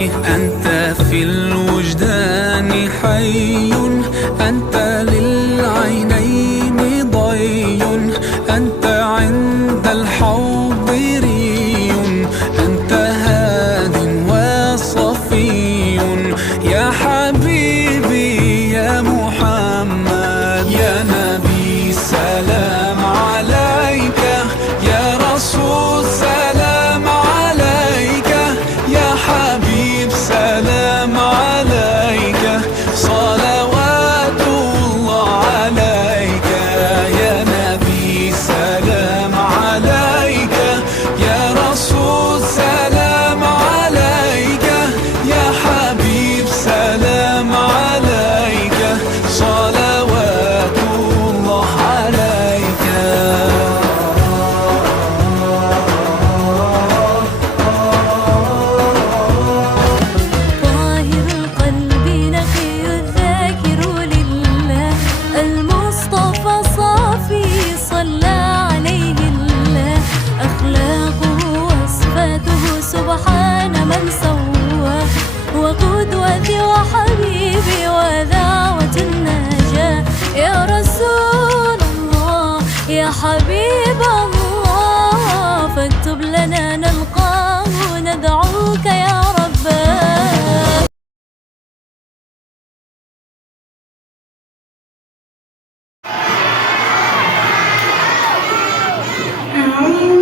أنت في الوجدان حي، أنت للعينين ضي، أنت عند الحوض ري، أنت هاد وصفي يا حبيبي يا محمد يا نبي سلام عليك يا رسول سلام عليك يا حبيب سلام عليك صلوات الله عليك يا نبي سلام عليك يا رسول سلام عليك يا حبيب سلام عليك صلوات الله عليك. طاهر القلب نقي الذاكر لله، المصطفى صافي صلى عليه الله، أخلاقه وصفاته سبحان من سواه، وقدوتي وحبيبي ودعوة النجاة، يا رسول الله يا حبيب الله، فاكتب لنا نلقاه ندعوك يا رباه.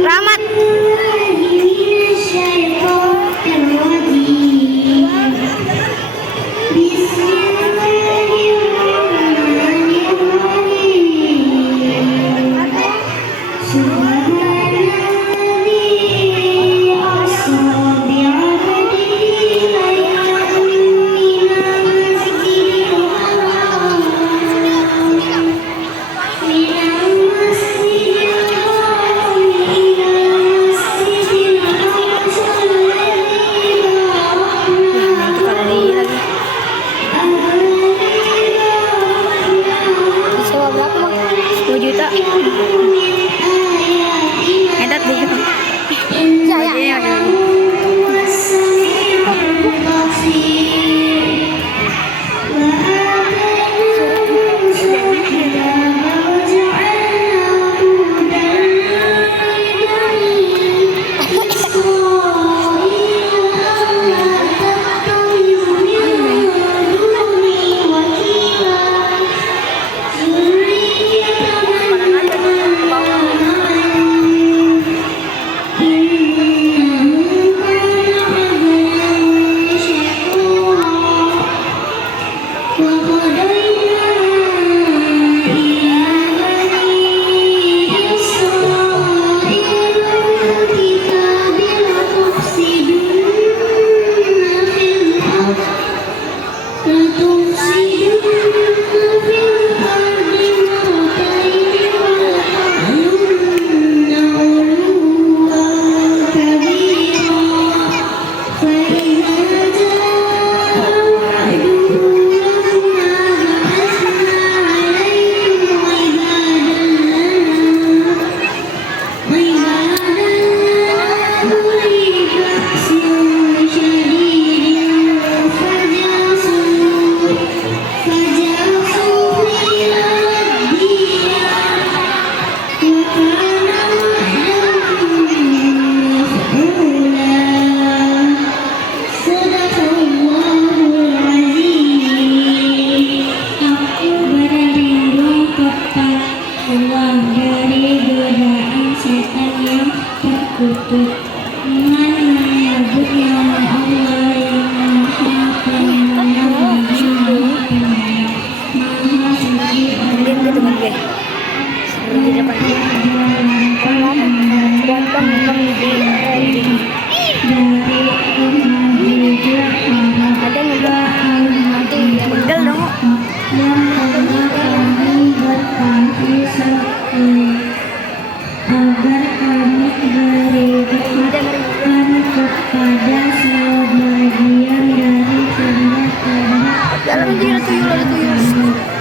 Rahmat. Sewa berapa, Bang? 10 juta. Edat deh. Ya.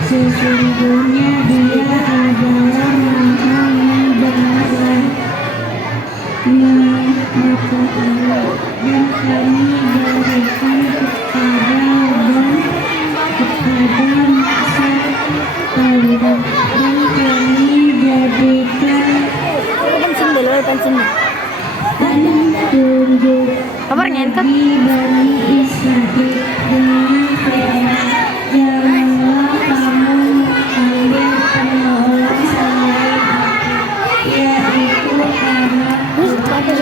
Sesungguhnya Dia adalah Maha Mendengar dan Maha Tahu, dan Kami berikan Bani Israil dengan firman, janganlah kamu mengambil penolong selain aku, yaitu anak lalu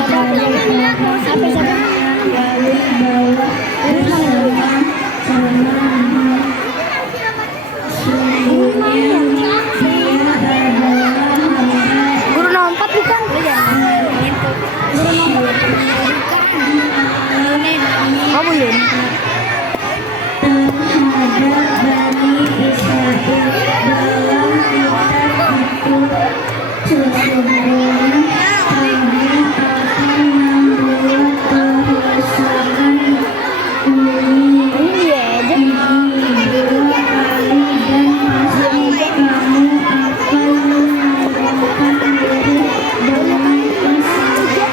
bawa bersama-sama. Sungguhnya dia adalah Guru nompat bukan? Guru nompat. Oh belum. terhadap Bani Israil dalam kitab itu. Sesungguhnya kami akan membuat kerusakan bumi ini 2 kali dan pasti kamu akan mengumpulkan diri dengan kesaksian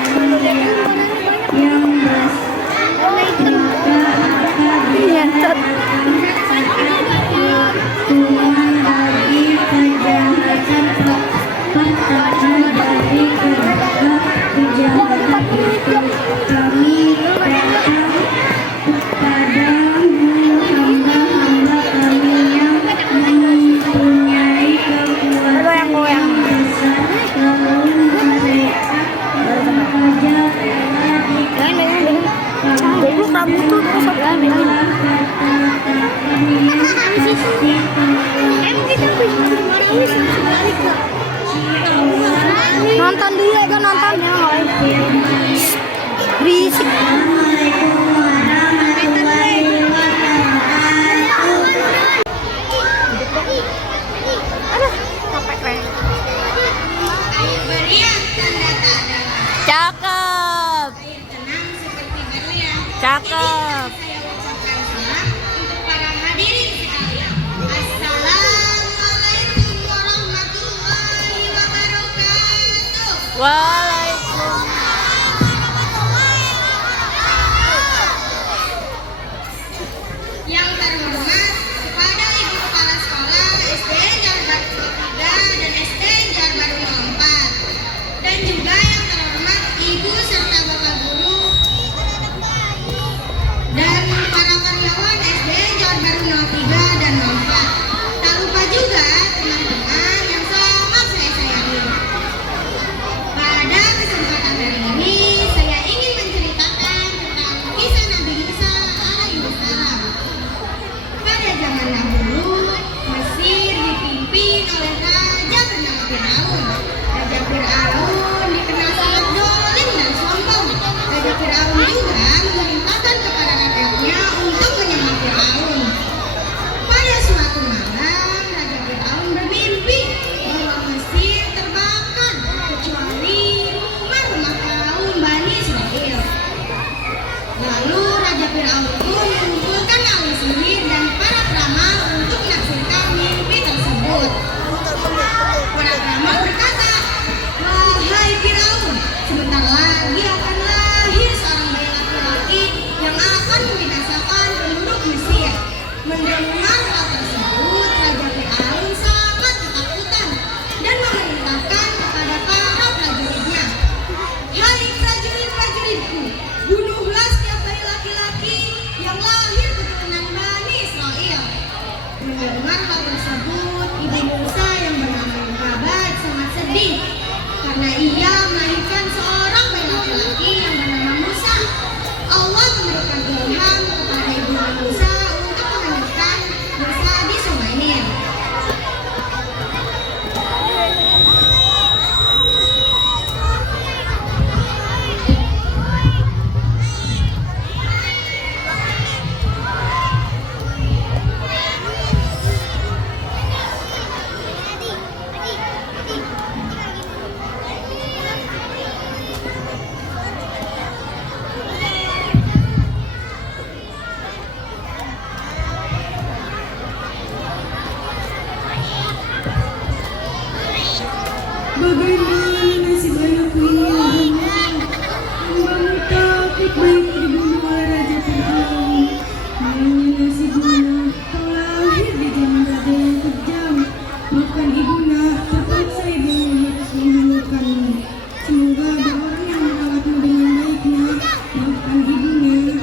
yang Tuhan bagi kejahatan pertama dari kedua kejahatan itu. Kami datang kepadamu hamba-hamba kami yang mempunyai kekuatan yang besar, lalu mereka bekerja Nonton dulu ya, nonton. Berisik. Assalamualaikum warahmatullahi wabarakatuh. Aduh, capek keren. Cakep. Cakep. Waalaikumsalam. Yang terhormat kepada Ibu Kepala Sekolah SD Jarbaru 3 dan SD Jarbaru 4, dan juga yang terhormat Ibu serta Bapak Guru dan para karyawan SD Jarbaru 3 dan 4. Tak lupa juga teman-teman yang sangat saya sayangi. Pada kesempatan hari ini saya ingin menceritakan tentang kisah Nabi Isa alaihissalam. Pada zaman dahulu, Mesir dipimpin oleh raja bernama Firaun. Raja Firaun dikenal sangat zalim dan sombong. Raja Firaun juga memerintahkan kepada rakyatnya untuk menyembah Firaun. Pada suatu malam, Raja Firaun bermimpi bahwa Mesir terbakar kecuali rumah-rumah kaum Bani Israil. Lalu Raja Firaun pun mengumpulkan ahli sihir dan para peramal untuk menafsirkan mimpi tersebut. Para peramal berkata, "Wahai Firaun, sebentar lagi akan lahir seorang bayi laki-laki yang akan membinasakan penduduk Mesir." Mendengar hal tersebut, Raja Firaun sangat ketakutan dan memerintahkan kepada para prajuritnya, "Hai prajurit-prajuritku, bunuhlah setiap bayi laki-laki yang lahir keturunan Bani Israel." Mendengar hal tersebut, Ibu Musa yang bernama Yokabat sangat sedih karena ia melahirkan seorang bayi laki-laki yang bernama Musa. Allah memberikan ilham kepada Ibu Musa untuk melanjutkan Musa di sungai Nil. Bagaimana nasib anakku ini, ya Allah? Hambamu takut bayiku dibunuh oleh Raja Firaun. Hanya nasibnya kau lahir di zaman raja yang kejam. Bahkan ibunda terpaksa ibunya harus menghamilkanmu. Semoga ada orang yang merawatmu dengan baiknya. Bahkan ibunya.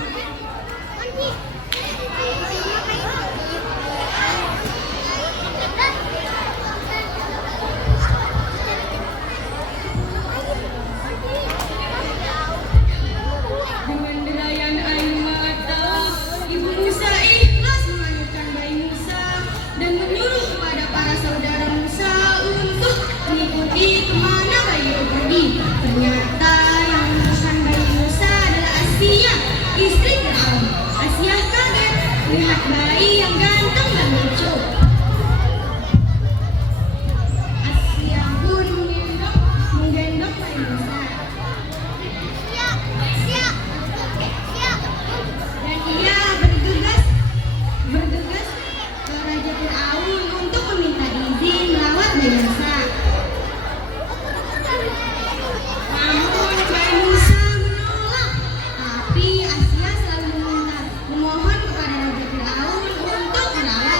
Lihat bayi yang ganteng dan lucu. Asia pun menggendong bayi besar. Dan ia bergegas ke Raja Fir'aun untuk meminta izin merawat bayi Musa. Namun bayi Musa menolak, tapi Asia selalu memohon kepada Raja Fir'aun untuk merawat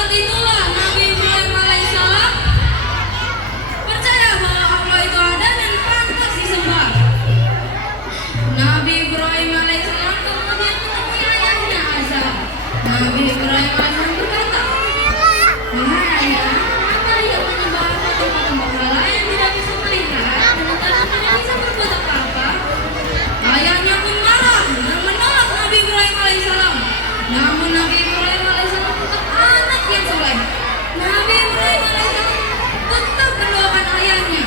saat itulah Nabi Ibrahim alaihissalam percaya bahwa Allah itu ada dan pantas disembah. Nabi Ibrahim alaihissalam kemudian menemui ayahnya Azar. Nabi Ibrahim alaihissalam berkata, "Wahai ayah, apa yang menyembah patung-patung berhala yang tidak bisa melihat dan tidak bisa berbuat apa-apa?" Ayahnya pun marah dan menolak Nabi Ibrahim alaihissalam. Namun Nabi Ibrahim alaihissalam tetap anak yang soleh. Nabi Ibrahim alaihissalam tetap mendoakan ayahnya.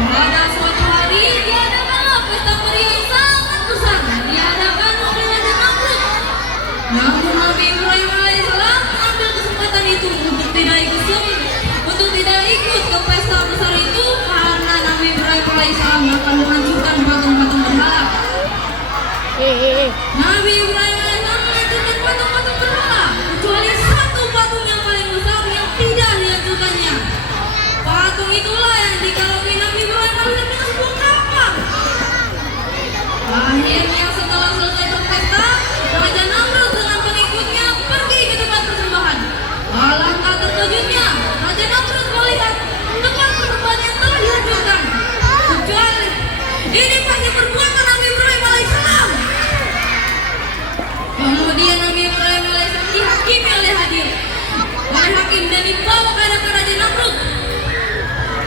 Pada suatu hari diadakanlah pesta meriah yang sangat besar diadakan oleh Raja Namrud. Namun Nabi Ibrahim alaihissalam mengambil kesempatan itu untuk tidak ikut ke pesta besar itu karena Nabi Ibrahim alaihissalam akan menghancurkan patung-patung berhala. Nabi Ibrahim alaihissalam menghancurkan patung-patung berhala kecuali satu patung yang paling besar yang tidak dihancurkannya. Patung itulah yang dikalungi Nabi Ibrahim alaihissalam dengan sebuah kapal. Akhirnya setelah selesai berpesta, Raja Namrud dengan pengikutnya pergi ke tempat persembahan. Alangkah terkejutnya Raja Namrud melihat tempat persembahan yang telah dihancurkan. Kecuali ini pasti perbuatan Nabi Ibrahim alaihissalam. Kemudian Nabi Ibrahim alaihissalam dihakimi oleh hakim dan dibawa ke hadapan Raja Namrud.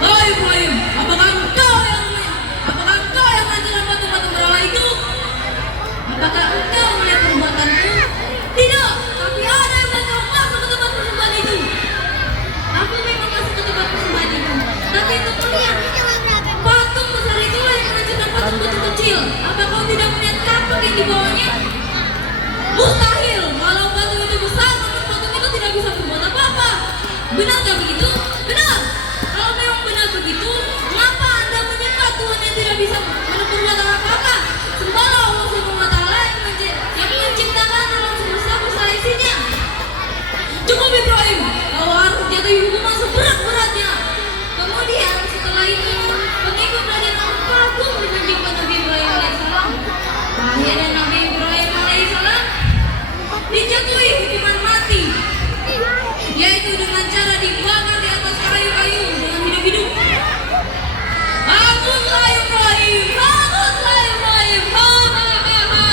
"Hai Ibrahim, apakah engkau yang menghancurkan patung-patung berhala itu? Apakah engkau melihat perbuatanku?" "Tidak, tapi ada yang mencoba masuk ke tempat persembahan itu." "Aku memang masuk ke tempat persembahan itu, tapi untuk melihat patung besar itulah yang menghancurkan patung-patung kecil. Apa kau tidak melihat kapak yang dibawanya?" "Mustahil, kalau patung itu besar, namun patung itu tidak bisa berbuat apa-apa." "Benarkah begitu?" "Benar. Kalau memang benar begitu, mengapa Anda menyembah Tuhan yang tidak bisa berbuat apa-apa? Sembahlah Allah Subhanahu wa Ta'ala yang menciptakan alam semesta beserta isinya." "Cukup Ibrahim, kau harus jatuhi hukuman seberat-beratnya." Kemudian setelah itu pengikut Raja Namrud kagum dengan jimat Nabi Ibrahim alaihissalam. Akhirnya Nabi Ibrahim alaihissalam dijatuhi hukuman mati, yaitu dengan cara dibakar di atas kayu-kayu dengan hidup-hidup. "Bangunlah Ibrahim, bangunlah Ibrahim, ha ha ha ha."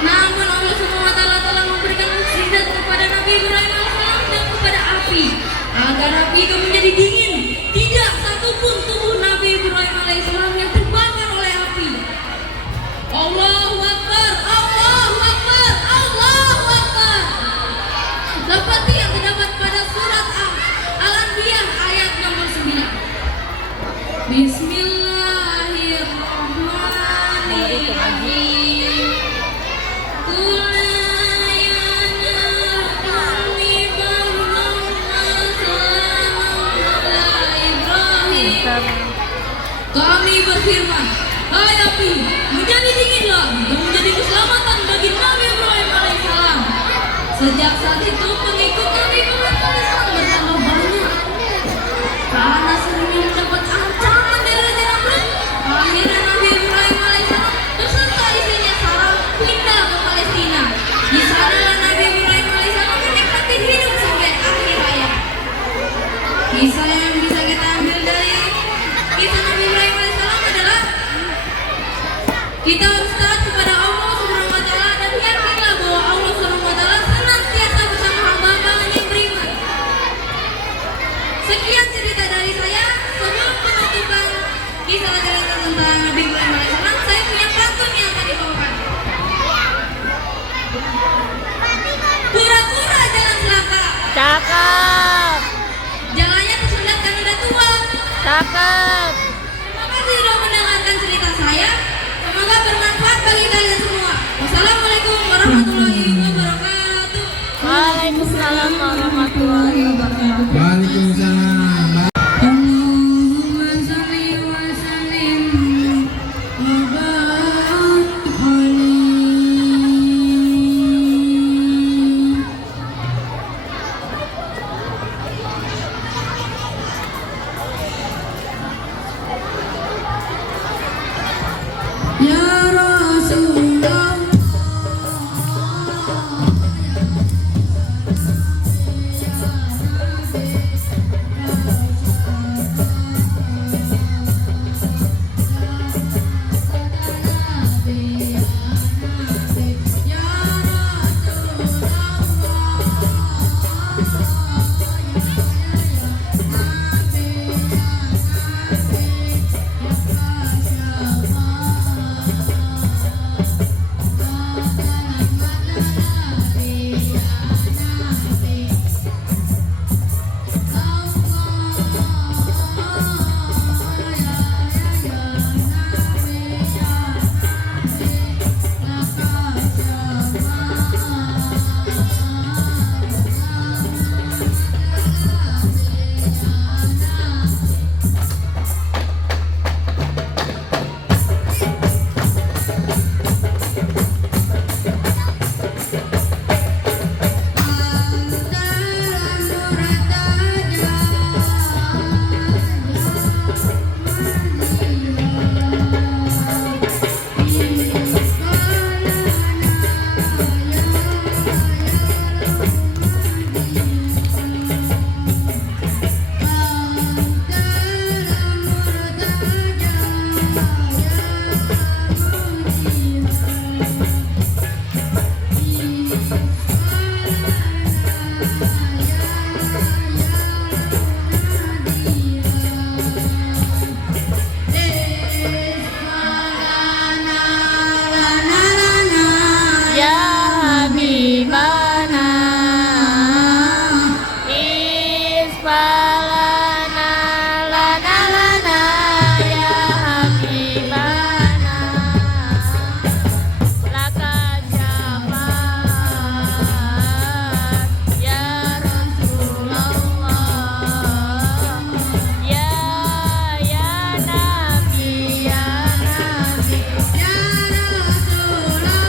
Namun Allah Subhanahu wa Ta'ala telah memberikan mukjizat kepada Nabi Ibrahim alaihissalam dan kepada api agar api itu menjadi dingin. Tidak satupun tubuh Nabi Ibrahim alaihissalam yang terbakar oleh api. Allahu Akbar, Allahu Akbar, Allahu Akbar. Seperti yang terdapat pada surat Al-Anbiya ayat nomor 9. Bismillahirrahmanirrahim. Kami berfirman, "Hai api, menjadi dinginlah dan menjadi keselamatan bagi Nabi Ibrahim alaihissalam." Sejak saat itu pengikut Nabi Ibrahim alaihissalam bertambah banyak. Karena seringnya mendapat ancaman dari Raja Namrud, akhirnya Nabi Ibrahim alaihissalam beserta istrinya Sarah pindah ke Palestina. Di sanalah Nabi Ibrahim alaihissalam menikmati hidup sampai akhir hayat. Kisah yang bisa kita ambil dari kisah Nabi Ibrahim alaihissalam adalah kita harus taat kepada Allah Subhanahu wa Ta'ala dan yakinlah bahwa Allah Subhanahu wa Ta'ala senantiasa bersama hamba-hambanya yang beriman. Sekian cerita dari saya. Sebelum penutupan kisah cerita tentang Nabi Ibrahim alaihissalam, saya punya pantun yang akan dibawakan. Pura-pura jalan selaka, Cakep. jalannya tersendat karena udah tua. Cakep. Terima kasih sudah mendengarkan cerita saya. Semoga bermanfaat bagi kalian semua. Wassalamualaikum warahmatullahi wabarakatuh. Waalaikumsalam warahmatullahi wabarakatuh. Waalaikumsalam. Allahumma shalli wa sallim wa barik alaihi. Ya Rasulullah habibana isfalana lana lana ya habibana laka syafaat ya Rasulullah ya nabi ya nabi Ya Rasulullah,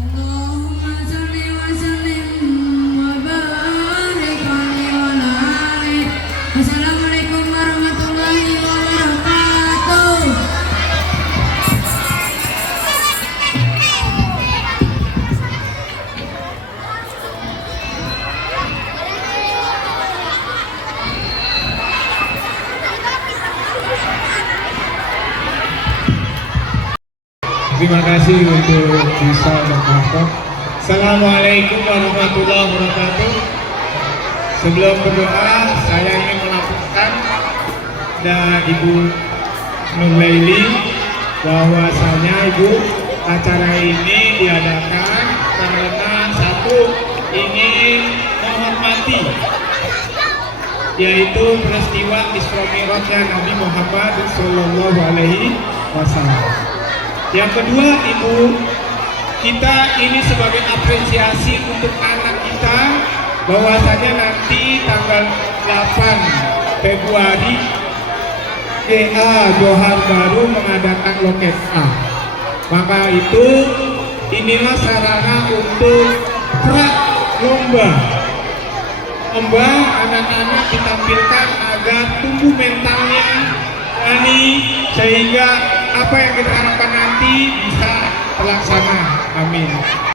Allahumma salli wa sallim wa barik alaihi wa ala alihi. Wassalamualaikum warahmatullahi wabarakatuh. Terima kasih untuk bisa dan Bapak. Assalamualaikum warahmatullahi wabarakatuh. Sebelum berdoa, saya ingin melaporkan dan Ibu Nurlaili bahwasanya Ibu, acara ini diadakan karena satu, ingin menghormati yaitu peristiwa Isra Mi'rajnya Nabi Muhammad Sallallahu Alaihi Wasallam. Yang kedua, Ibu, kita ini sebagai apresiasi untuk anak kita bahwasanya nanti tanggal 8 Februari GA Johar Baru mengadakan loket A. Maka itu inilah sarana untuk pra lomba. Lomba anak-anak ditampilkan agar tumbuh mentalnya berani sehingga apa yang kita harapkan nanti bisa terlaksana. Amin.